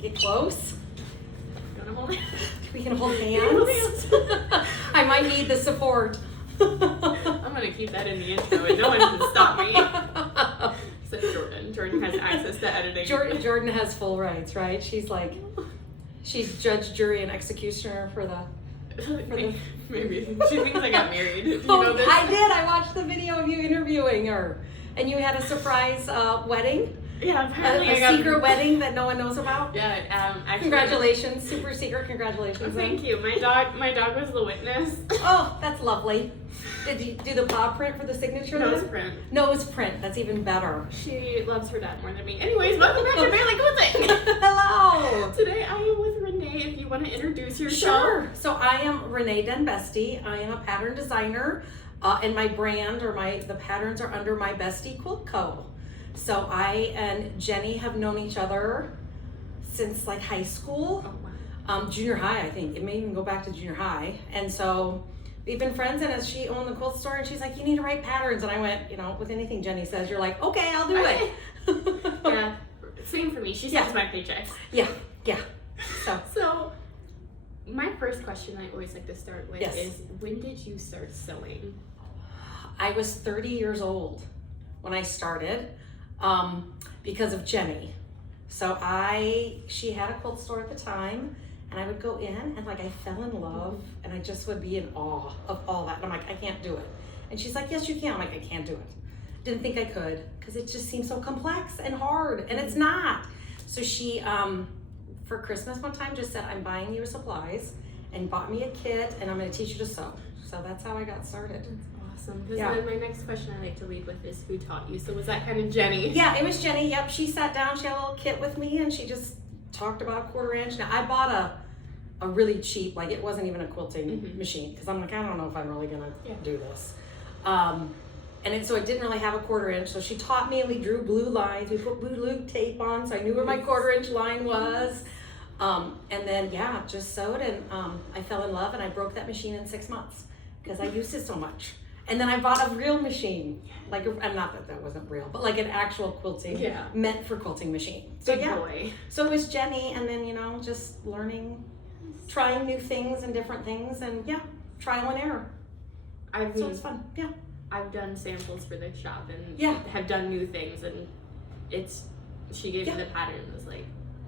get close? You wanna hold it? We can hold hands. I might need the support. I'm gonna keep that in the intro and no one can stop me. Except Jordan. Jordan has access to editing. Jordan has full rights, right? She's judge, jury, and executioner for the. Maybe. She thinks I got married. Do you Oh, know this? I did. I watched the video of you interviewing her. And you had a surprise wedding? Yeah, apparently A secret wedding that no one knows about? Yeah, actually. Congratulations. Super secret. Congratulations. Oh, thank you. My dog was the witness. Oh, that's lovely. Did you do the paw print for the signature? Nose then? print. Nose print. That's even better. She loves her dad more than me. Anyways, welcome back to Barely Quilting. Hello. Today I am with Renee. If you want to introduce yourself. Sure. So I am Renee Den Beste. I am a pattern designer, and my brand the patterns are under My Beste Quilt Co. So I and Jenny have known each other since like high school, junior high, I think. It may even go back to junior high. And so we've been friends, and as she owned the quilt store, and she's like, you need to write patterns. And I went, with anything Jenny says, you're like, okay, I'll do it. Yeah, same for me. She sends my paychecks. Yeah. So my first question I always like to start with is, when did you start sewing? I was 30 years old when I started. Because of Jenny. So she had a quilt store at the time, and I would go in and I fell in love, and I just would be in awe of all that. And I'm like, I can't do it. And she's like, yes, you can. I'm like, I can't do it. Didn't think I could, because it just seems so complex and hard, and it's not. So she, for Christmas one time, just said, I'm buying you supplies, and bought me a kit, and I'm going to teach you to sew. So that's how I got started. Awesome. Because then my next question I like to lead with is, who taught you? So was that kind of Jenny? Yeah, it was Jenny. Yep, she sat down. She had a little kit with me, and she just talked about a 1/4 inch. Now I bought a really cheap, it wasn't even a quilting machine, because I'm like, I don't know if I'm really gonna do this. So it didn't really have a 1/4 inch. So she taught me, and we drew blue lines. We put blue tape on, so I knew where my 1/4 inch line was. And then just sewed, and I fell in love, and I broke that machine in 6 months because I used it so much. And then I bought a real machine, and not that wasn't real, but an actual quilting, meant for quilting machine. So boy. So it was Jenny, and then just learning, trying new things and different things, and trial and error. So it's fun. Yeah. I've done samples for the shop and have done new things, and she gave me the pattern and was like,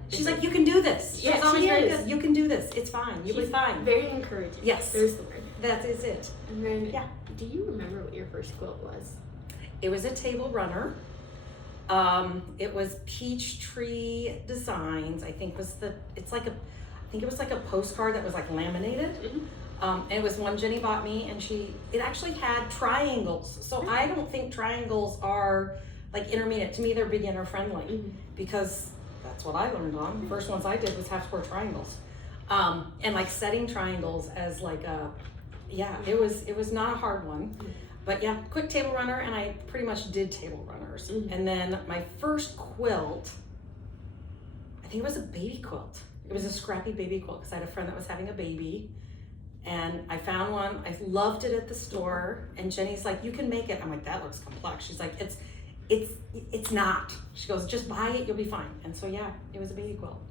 she's like, you can do this. Yeah, she's always very good. You can do this. It's fine. You'll be fine. Very encouraging. Yes. There's the word. That is it. And then, do you remember what your first quilt was? It was a table runner. It was Peachtree Designs. I think it was like a postcard that was laminated. And it was one Jenny bought me, and it actually had triangles. So I don't think triangles are intermediate. To me, they're beginner friendly because that's what I learned on. The first ones I did was half square triangles. And setting triangles as it was not a hard one. But quick table runner, and I pretty much did table runners. And then my first quilt, I think it was a baby quilt. It was a scrappy baby quilt because I had a friend that was having a baby, and I found one. I loved it at the store, and Jenny's like, you can make it. I'm like, that looks complex. She's like, it's not. She goes, just buy it, you'll be fine. And so it was a baby quilt.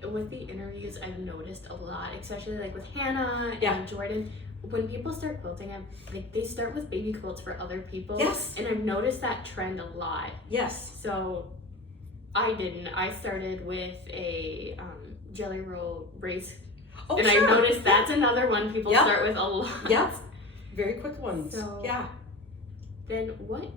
With the interviews, I've noticed a lot, especially with Hannah and Jordan. When people start quilting, they start with baby quilts for other people. Yes. And I've noticed that trend a lot. Yes. So I didn't. I started with a jelly roll race. Oh, and sure. I noticed that's another one people start with a lot. Yeah. Very quick ones. So then what?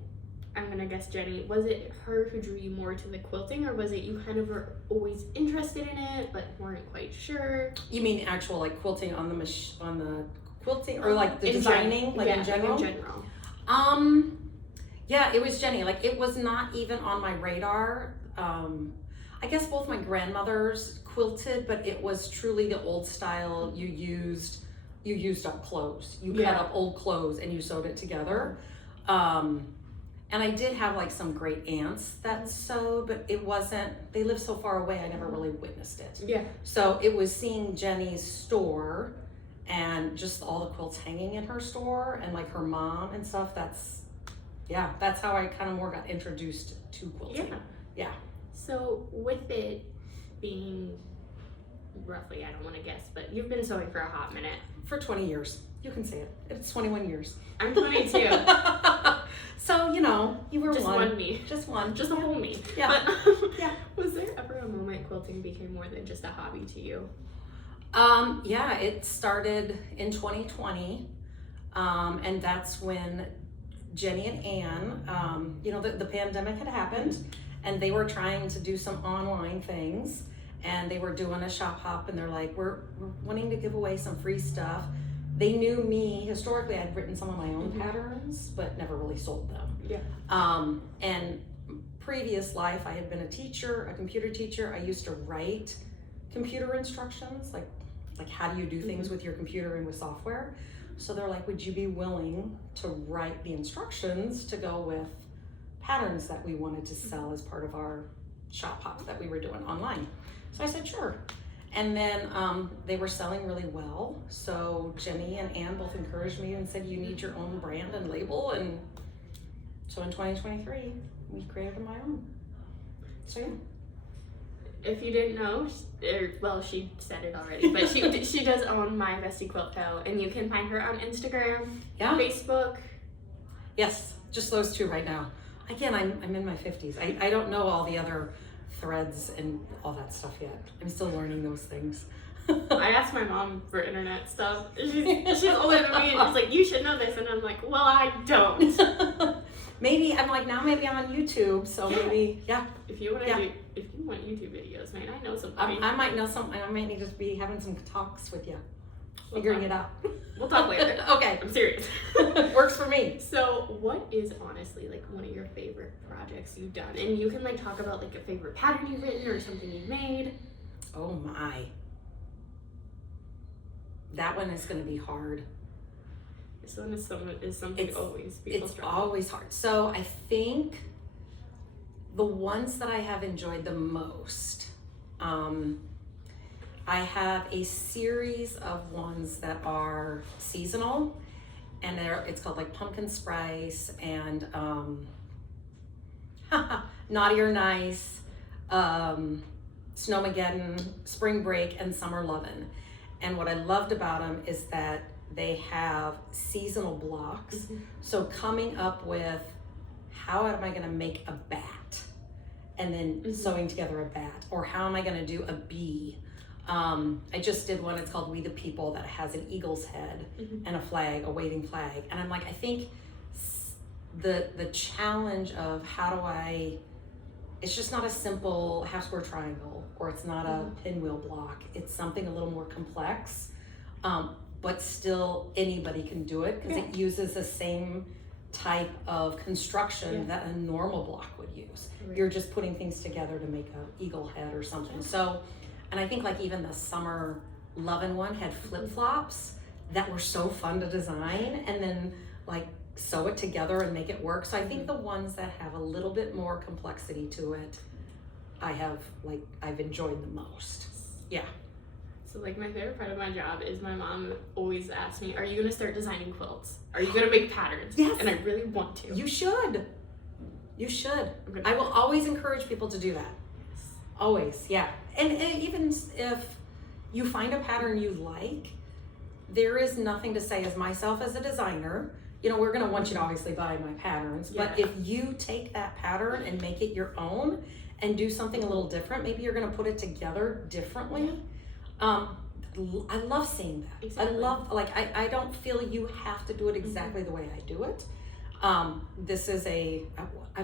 I'm gonna guess, Jenny, was it her who drew you more to the quilting, or was it you kind of were always interested in it but weren't quite sure? You mean actual quilting on the quilting, or the designing, in general? In general. It was Jenny. It was not even on my radar. I guess both my grandmothers quilted, but it was truly the old style. You used up clothes. You cut up old clothes and you sewed it together. And I did have some great aunts that sewed, but it wasn't, they lived so far away, I never really witnessed it. Yeah. So it was seeing Jenny's store and just all the quilts hanging in her store, and her mom and stuff. That's how I kind of more got introduced to quilting. Yeah. So with it, being roughly, I don't want to guess, but you've been sewing for a hot minute. For 20 years. You can say it. It's 21 years. I'm 22. So, you know, you were Just one me. Just one. Just a whole me. Yeah. But, Yeah. Was there ever a moment quilting became more than just a hobby to you? Yeah, it started in 2020. And that's when Jenny and Ann, you know, the pandemic had happened and they were trying to do some online things and they were doing a shop hop and they're like, we're wanting to give away some free stuff. They knew me, historically I'd written some of my own patterns, but never really sold them. Yeah. And previous life, I had been a teacher, a computer teacher. I used to write computer instructions, like how do you do things with your computer and with software. So they're like, would you be willing to write the instructions to go with patterns that we wanted to sell as part of our shop hop that we were doing online? So I said, sure. And then they were selling really well. So Jenny and Ann both encouraged me and said, you need your own brand and label. And so in 2023, we created my own. So yeah. If you didn't know, she said it already, but she does own My Beste Quilt Co, and you can find her on Instagram, Facebook. Yes, just those two right now. Again, I'm in my 50s. I don't know all the other threads and all that stuff yet. I'm still learning those things. I asked my mom for internet stuff. She's older than me, and she's like, you should know this, and I'm like, well, I don't. Maybe I'm on YouTube, so maybe If you want YouTube videos, man, I know something. I might know something. I might need to be having some talks with you, figuring it out. We'll talk later. Okay, I'm serious. Works for me. So, what is honestly like one of your favorite projects you've done? And you can like talk about like a favorite pattern you've written or something you've made. Oh my, that one is going to be hard. This one is something always people It's struggle. always hard. So I think the ones that I have enjoyed the most, I have a series of ones that are seasonal, and it's called like Pumpkin Spice and Naughty or Nice, Snowmageddon, Spring Break, and Summer Lovin'. And what I loved about them is that they have seasonal blocks. So coming up with how am I going to make a bat and then sewing together a bat, or how am I going to do a bee? I just did one, it's called We the People, that has an eagle's head and a flag, a waving flag. And I'm like, I think the challenge of it's just not a simple half square triangle, or it's not a pinwheel block. It's something a little more complex. But still anybody can do it because it uses the same type of construction that a normal block would use. Right. You're just putting things together to make an eagle head or something. So, and I think like even the Summer Lovin' one had flip-flops that were so fun to design and then like sew it together and make it work. So I think the ones that have a little bit more complexity to it, I've enjoyed the most. Yeah. So like my favorite part of my job is my mom always asks me, are you going to start designing quilts? Are you going to make patterns? Yes. And I really want to. You should. I will always encourage people to do that. Always, yeah. And even if you find a pattern you like, there is nothing to say as myself as a designer, you know, we're going to want you to obviously buy my patterns, but if you take that pattern and make it your own and do something a little different, maybe you're going to put it together differently. I love seeing that. Exactly. I love, I don't feel you have to do it exactly the way I do it. This is I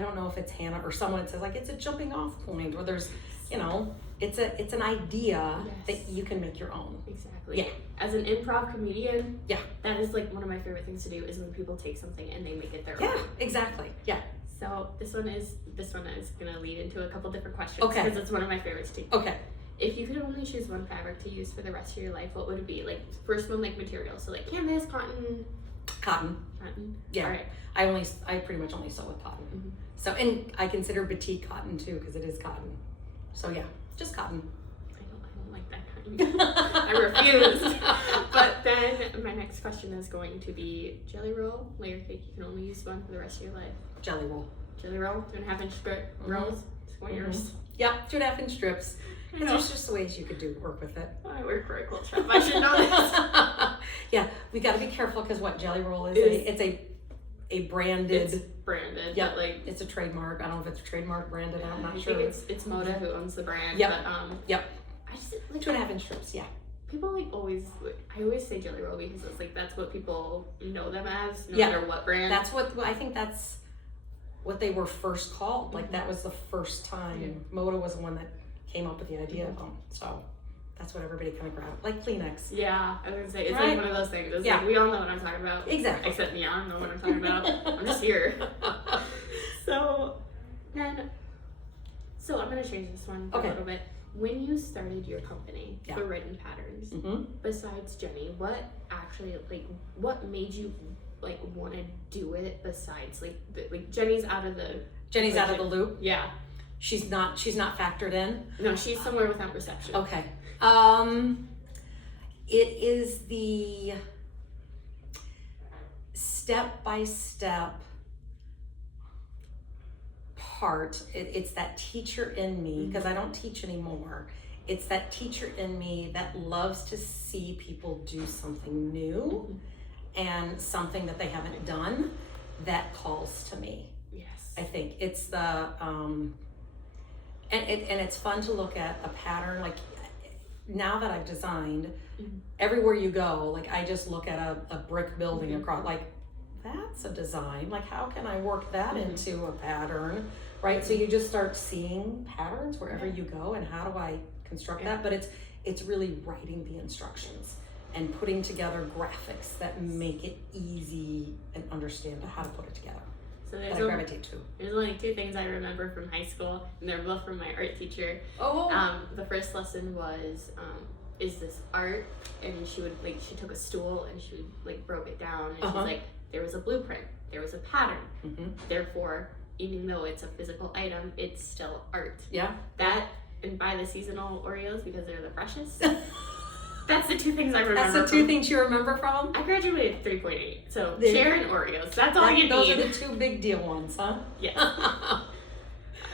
don't know if it's Hannah or someone that says like, it's a jumping off point, or there's, you know, it's an idea that you can make your own. Exactly. Yeah. As an improv comedian, yeah, that is like one of my favorite things to do is when people take something and they make it their own. Yeah, exactly. Yeah. So this one is gonna lead into a couple different questions because it's one of my favorites too. Okay. If you could only choose one fabric to use for the rest of your life, what would it be? Like first one, like material, so like canvas, cotton. Yeah. All right. I pretty much only sew with cotton. So, and I consider batik cotton too because it is cotton. So yeah, just cotton. I don't like that kind. I refuse. But then my next question is going to be jelly roll, layer cake. You can only use one for the rest of your life. Jelly roll. Jelly roll, 2.5-inch square rolls, squares. Yep, 2.5-inch strips. I And know. there's just ways you could work with it. I work for a quilt shop. I should know this. Yeah, we got to be careful because what Jelly Roll is, it's a branded. It's branded. Yeah, But like it's a trademark. I don't know if it's a trademark branded. I'm not I sure. think it's Moda who owns the brand. Yep. But Yep. I just like 2.5-inch strips. Yeah. people like always. I always say Jelly Roll because it's like that's what people know them as, no Yeah. matter what brand. That's what I think. That's what they were first called. Like that was the first time. Moda was the one that came up with the idea of them. So that's what everybody kind of grabbed. Like Kleenex. Yeah, I was gonna say it's Right. like one of those things. It's Yeah. like we all know what I'm talking about. Exactly. Except me, I don't know what I'm talking about. I'm just here. So then, I'm gonna change this one a little bit. When you started your company, Yeah. for Written Patterns, besides Jenny, what actually what made you want to do it? Besides Jenny's out of the Jenny's out of the loop. Yeah. She's not factored in. No, she's somewhere without reception. Okay. It is the step-by-step part. It's that teacher in me, because I don't teach anymore. It's that teacher in me that loves to see people do something new and something that they haven't done that calls to me. Yes. I think it's the and it's fun to look at a pattern. Like now that I've designed, everywhere you go, like I just look at a brick building across, like that's a design. Like how can I work that into a pattern, right? So you just start seeing patterns wherever you go, and how do I construct that? But it's really writing the instructions and putting together graphics that make it easy and understand how to put it together. So That I gravitate to. there's only two things I remember from high school, and they're both from my art teacher. Oh. The first lesson was, is this art? And she would she took a stool and she would broke it down, and she's like, there was a blueprint, there was a pattern. Therefore, even though it's a physical item, it's still art. Yeah. That and buy the seasonal Oreos because they're the freshest. That's the two things I remember. That's the two things you remember from? I graduated 3.8, so There you share go. and Oreos. That's all you need. Those are the two big deal ones, huh? Yes.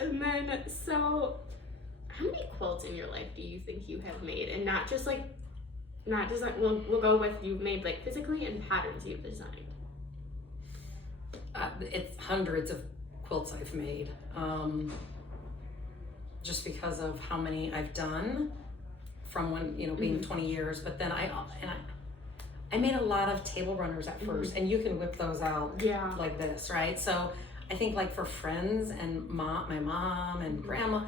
And then, so how many quilts in your life do you think you have made? And not just we'll go with you've made physically and patterns you've designed. It's hundreds of quilts I've made, just because of how many I've done from when being 20 years. But then I made a lot of table runners at first, and you can whip those out like this, right? So I think for friends and my mom and grandma,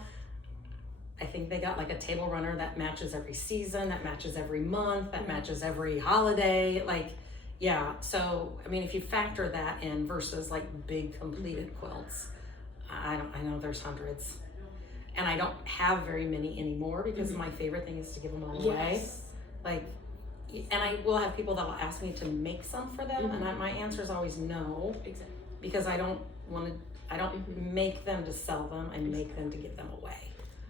I think they got a table runner that matches every season, that matches every month, that matches every holiday. So I mean, if you factor that in versus big completed quilts, I know there's hundreds, and I don't have very many anymore because my favorite thing is to give them all away. And I will have people that will ask me to make some for them, and my answer is always no. Exactly. Because I don't make them to sell them. I make them to give them away.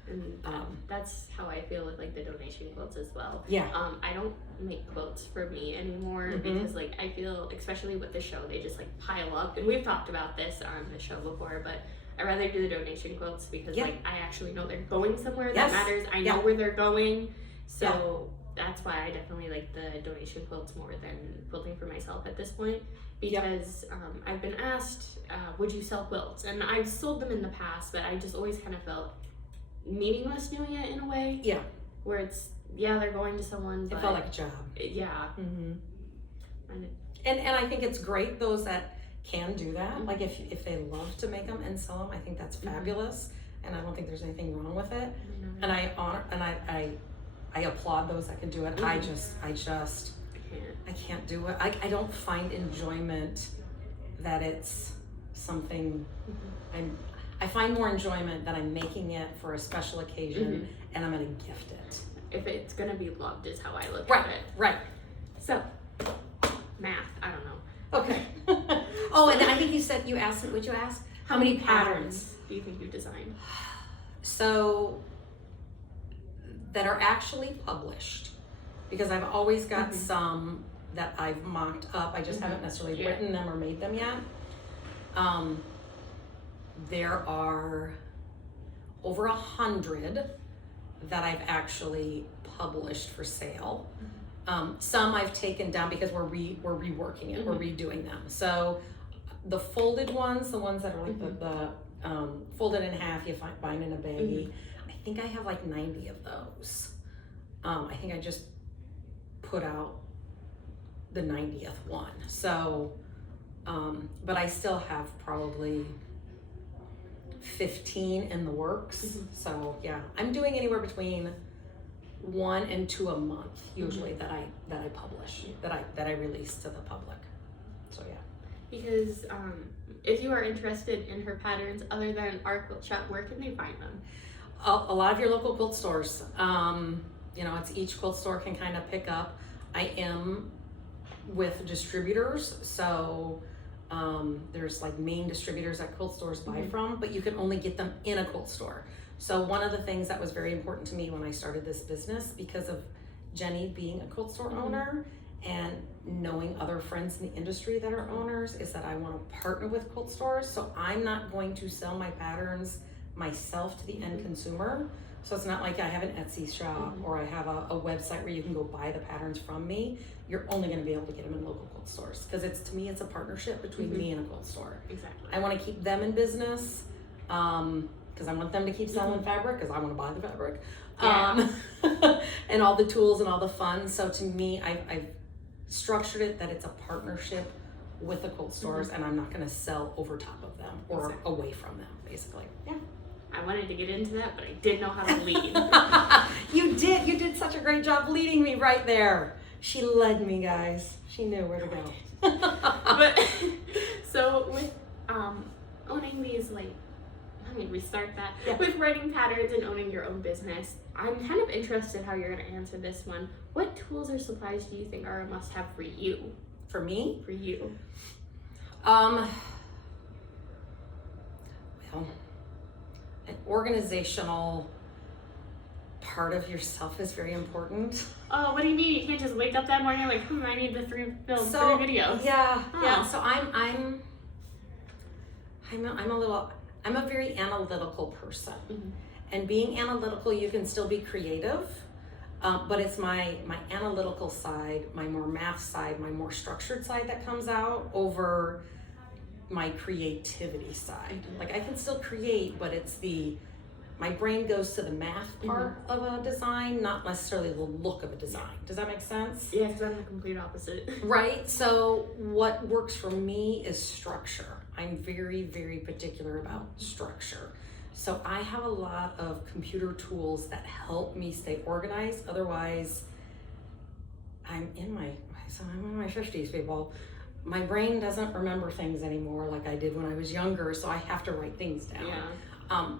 And that's how I feel with the donation quilts as well. Yeah. I don't make quilts for me anymore because I feel, especially with the show, they just pile up. And we've talked about this on the show before, but I rather do the donation quilts because I actually know they're going somewhere that matters. I know where they're going. So that's why I definitely like the donation quilts more than quilting for myself at this point. Because I've been asked, would you sell quilts? And I've sold them in the past, but I just always kind of felt meaningless doing it in a way. Yeah. Where it's, they're going to someone, but it felt like a job. Yeah. And I think it's great, those that can do that. If they love to make them and sell them, I think that's fabulous. And I don't think there's anything wrong with it. And I honor, and I applaud those that can do it. I can't do it. I don't find enjoyment that it's something I find more enjoyment that I'm making it for a special occasion and I'm going to gift it. If it's going to be loved is how I look at it. Right. So, math, I don't know. Okay. Oh, and then I think you asked, would you ask? How many patterns do you think you designed? So, that are actually published, because I've always got some that I've mocked up. I just haven't necessarily written them or made them yet. There are over 100 that I've actually published for sale. Some I've taken down because we're reworking it, we're redoing them. So the folded ones, the ones that are like the folded in half, you bind in a baggie. I think I have like 90 of those. I think I just put out the 90th one. So, but I still have probably 15 in the works. So yeah, I'm doing anywhere between 1 and 2 a month usually that I publish, that I release to the public. So yeah. Because if you are interested in her patterns other than our quilt shop, where can they find them? A lot of your local quilt stores. You know, it's each quilt store can kind of pick up. I am with distributors, so there's like main distributors that quilt stores buy from, but you can only get them in a quilt store. So one of the things that was very important to me when I started this business, because of Jenny being a quilt store owner and knowing other friends in the industry that are owners, is that I want to partner with quilt stores. So I'm not going to sell my patterns myself to the end consumer. So it's not like I have an Etsy shop or I have a website where you can go buy the patterns from me. You're only going to be able to get them in local quilt stores, because it's, to me, it's a partnership between me and a quilt store. Exactly. I want to keep them in business because I want them to keep selling fabric, because I want to buy the fabric, and all the tools and all the fun. So to me, I've structured it that it's a partnership with the quilt stores, and I'm not going to sell over top of them or away from them, basically. Yeah. I wanted to get into that, but I didn't know how to lead. You did such a great job leading me right there. She led me, guys. She knew where to go. But so with owning these, like, let me restart that. Yeah. With writing patterns and owning your own business, I'm kind of interested how you're going to answer this one. What tools or supplies do you think are a must-have for you? For me? For you. Well, an organizational part of yourself is very important. Oh, what do you mean? You can't just wake up that morning like, I need to film 3 videos. Yeah, yeah. So I'm a very analytical person, and being analytical, you can still be creative, but it's my analytical side, my more math side, my more structured side that comes out over my creativity side. Like, I can still create, but it's my brain goes to the math part of a design, not necessarily the look of a design. Does that make sense? Yeah, because I'm the complete opposite. Right? So what works for me is structure. I'm very, very particular about structure. So I have a lot of computer tools that help me stay organized. Otherwise, I'm in my 50s, people. My brain doesn't remember things anymore like I did when I was younger, so I have to write things down. Yeah.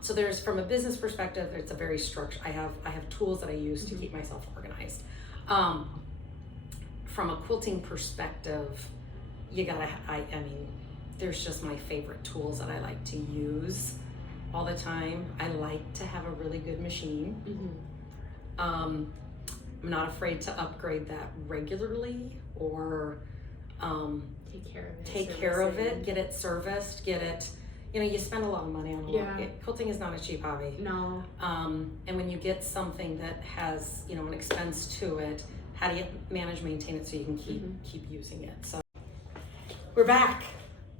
So there's, from a business perspective, it's a very structured. I have tools that I use to keep myself organized. From a quilting perspective, I mean, there's just my favorite tools that I like to use all the time. I like to have a really good machine. I'm not afraid to upgrade that regularly, or take care of it, get it serviced, get it, you spend a lot of money on it. Quilting is not a cheap hobby. No. And when you get something that has, an expense to it, how do you maintain it so you can keep using it? So we're back.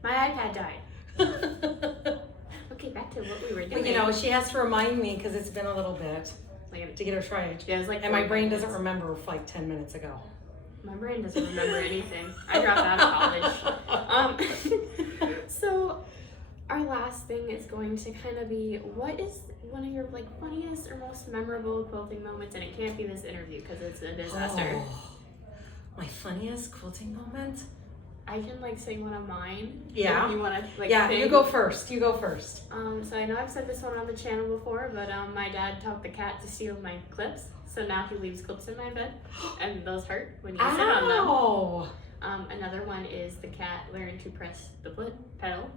My iPad died. Okay, back to what we were doing. But she has to remind me, because it's been a little bit to get her straight. Yeah, it was and my brain doesn't remember for like 10 minutes ago. My brain doesn't remember anything. I dropped out of college. So our last thing is going to kind of be, what is one of your funniest or most memorable quilting moments? And it can't be this interview because it's a disaster. Oh, my funniest quilting moment? I can say one of mine. Yeah. If you want to Yeah, think. you go first. So I know I've said this one on the channel before, but my dad taught the cat to steal my clips. So now he leaves clips in my bed, and those hurt when you sit on them. Another one is the cat learned to press the foot pedal,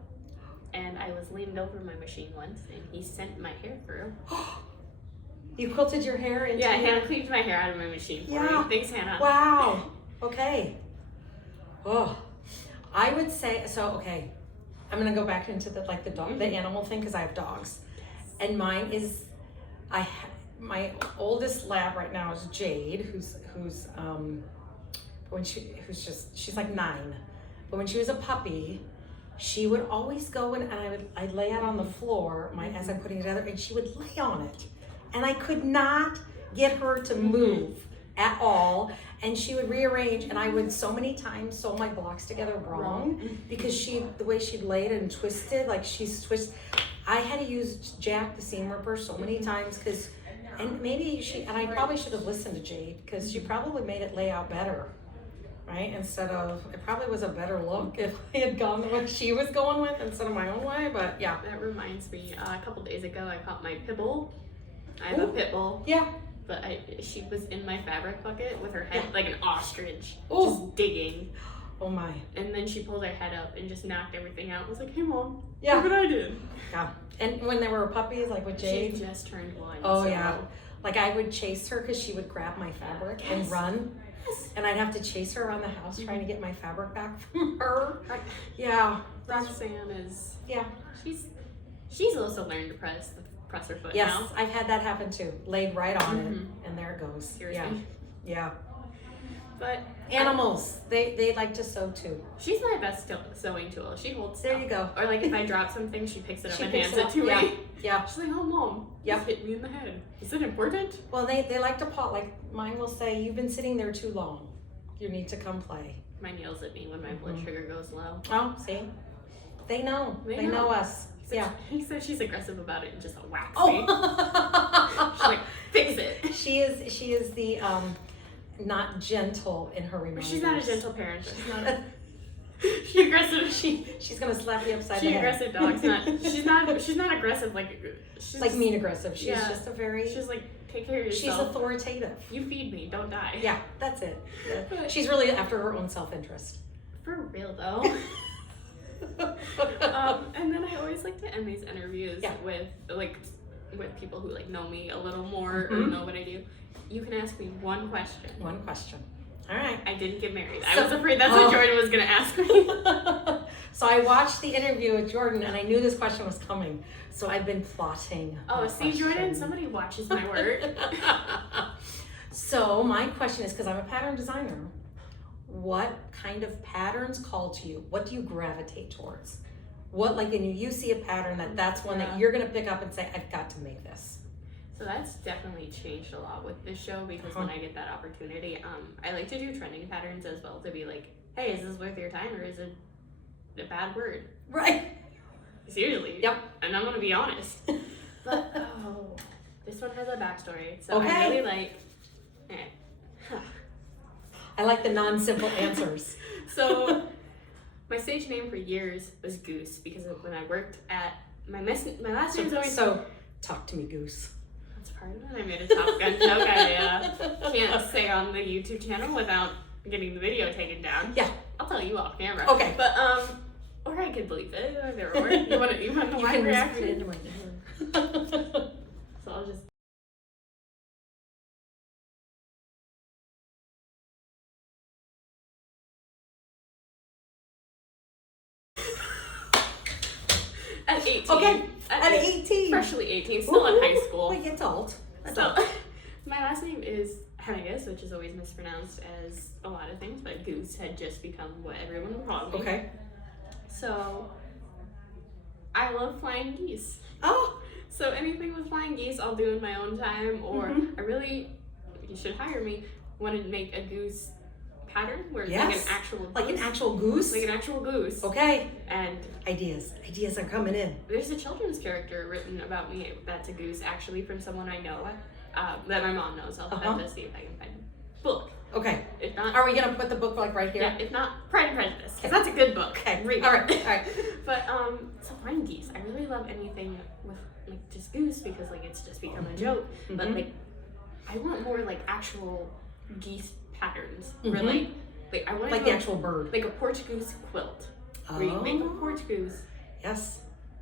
and I was leaned over my machine once, and he sent my hair through. You quilted your hair into Hannah cleaned my hair out of my machine for me. Thanks, Hannah. Wow. Okay. Oh, I would say, so, okay, I'm going to go back into the dog, the animal thing, because I have dogs. And mine is, my oldest lab right now is Jade, who's she's like 9. But when she was a puppy, she would always go and I'd lay out on the floor as I'm putting it together, and she would lay on it. And I could not get her to move at all. And she would rearrange, and I would so many times sew my blocks together wrong because the way she'd laid it and twisted, like she's twisted. I had to use Jack, the seam ripper, so many times and I probably should have listened to Jade, because she probably made it lay out better, right? It probably was a better look if I had gone the way she was going with instead of my own way, but yeah. That reminds me, a couple days ago I caught my pit bull. I have a pit bull. Yeah. But she was in my fabric bucket with her head like an ostrich, Ooh. just digging. Oh my. And then she pulled her head up and just knocked everything out. I was like, hey Mom, yeah. Look what I did. Yeah. And when they were puppies, like with Jade. She just turned 1. Oh yeah. Like I would chase her because she would grab my fabric and run. Yes. And I'd have to chase her around the house trying to get my fabric back from her. Yeah. Roxanne is, yeah. She's also learned to press her foot yes, now. I've had that happen too. Laid right on it, and there it goes. Seriously. Yeah. But animals, they like to sew too. She's my best sewing tool. She holds There stuff. you go. Or like if I drop something, she picks it up and picks hands it to yeah. me. Yeah. She's like, oh Mom, you hit me in the head. Is it important? Well, they like to paw. Like mine will say, you've been sitting there too long. You need to come play. Mine yells at me when my blood sugar goes low. Oh, see? They know. They know us. Yeah. He said she's aggressive about it and just whacks Oh. me. She's like, fix it. She is the not gentle in her reminders. She's not a gentle parent. She's not a she aggressive. She's gonna slap you upside the head. Aggressive dog's not. She's not aggressive. She's like mean aggressive. She's just a very. She's like, take care of yourself. She's authoritative. You feed me, don't die. Yeah, that's it. Yeah. She's really after her own self-interest. For real though. And then I always like to end these interviews with people who like know me a little more or know what I do. You can ask me one question. One question. All right. I didn't get married. I was afraid that's what Jordan was going to ask me. So I watched the interview with Jordan, and I knew this question was coming. So I've been plotting. Oh, see, Jordan, somebody watches my work. So my question is, because I'm a pattern designer, what kind of patterns call to you? What do you gravitate towards? What, like, and you see a pattern that's one that you're going to pick up and say, I've got to make this. So that's definitely changed a lot with this show, because when I get that opportunity, I like to do trending patterns as well, to be like, hey, is this worth your time or is it a bad word? Right. Seriously. Yep. And I'm going to be honest. But, this one has a backstory. So okay. I really like... I like the non-simple answers. So my stage name for years was Goose, because when I worked at... My last name is always... So, talk to me, Goose. That's part of it. I made a Top Gun joke. I can't say on the YouTube channel without getting the video taken down. Yeah. I'll tell you off camera. Okay. But or I could believe it. Either or. You want to know my reaction? Into my So I'll just. At 18. Okay. At 18. Freshly 18. Still in high school. Like adult. So, my last name is Henniges, which is always mispronounced as a lot of things, but Goose had just become what everyone would call me. Okay. So, I love flying geese. Oh. So anything with flying geese I'll do in my own time, or I really, you should hire me, want to make a goose pattern where it's like an actual goose. Like an actual goose? Like an actual goose. Okay. And ideas are coming in. There's a children's character written about me that's a goose, actually, from someone I know, that my mom knows. I'll have to see if I can find a book. Okay. If not, are we gonna put the book like right here? Yeah. If not, Pride and Prejudice, because that's a good book. Okay. Read. All right. But so flying geese, I really love anything with like just goose, because like it's just become a joke. But like, I want more like actual geese patterns. Where like I want like the actual bird, like a porch goose quilt. Where you make a porch goose. Yes.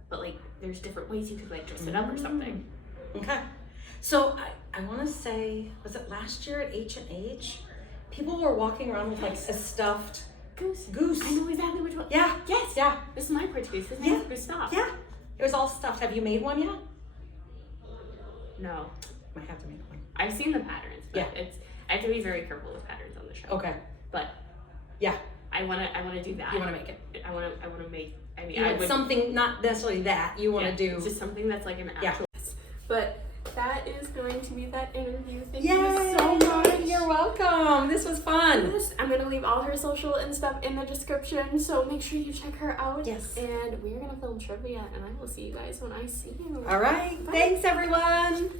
But like, there's different ways you could like dress it up or something. Okay. So I want to say, was it last year at H&H? People were walking around with like a stuffed goose. I know exactly which one. Yeah. Yes. Yeah. This is my porch goose. His name is Gustav. Yeah. It was all stuffed. Have you made one yet? No. I have to make one. I've seen the patterns, but Yeah. I have to be very careful with patterns on the show. Okay. But yeah, I wanna do that. You wanna make it. I wanna make. I mean, You want something, not necessarily that you want to do. just something that's like an actual. Yeah. But that is going to be that interview. Thank Yay! you so much. You're welcome. This was fun. Yes, I'm gonna leave all her social and stuff in the description, so make sure you check her out. Yes. And we're gonna film trivia, and I will see you guys when I see you. All right. Bye. Thanks, everyone.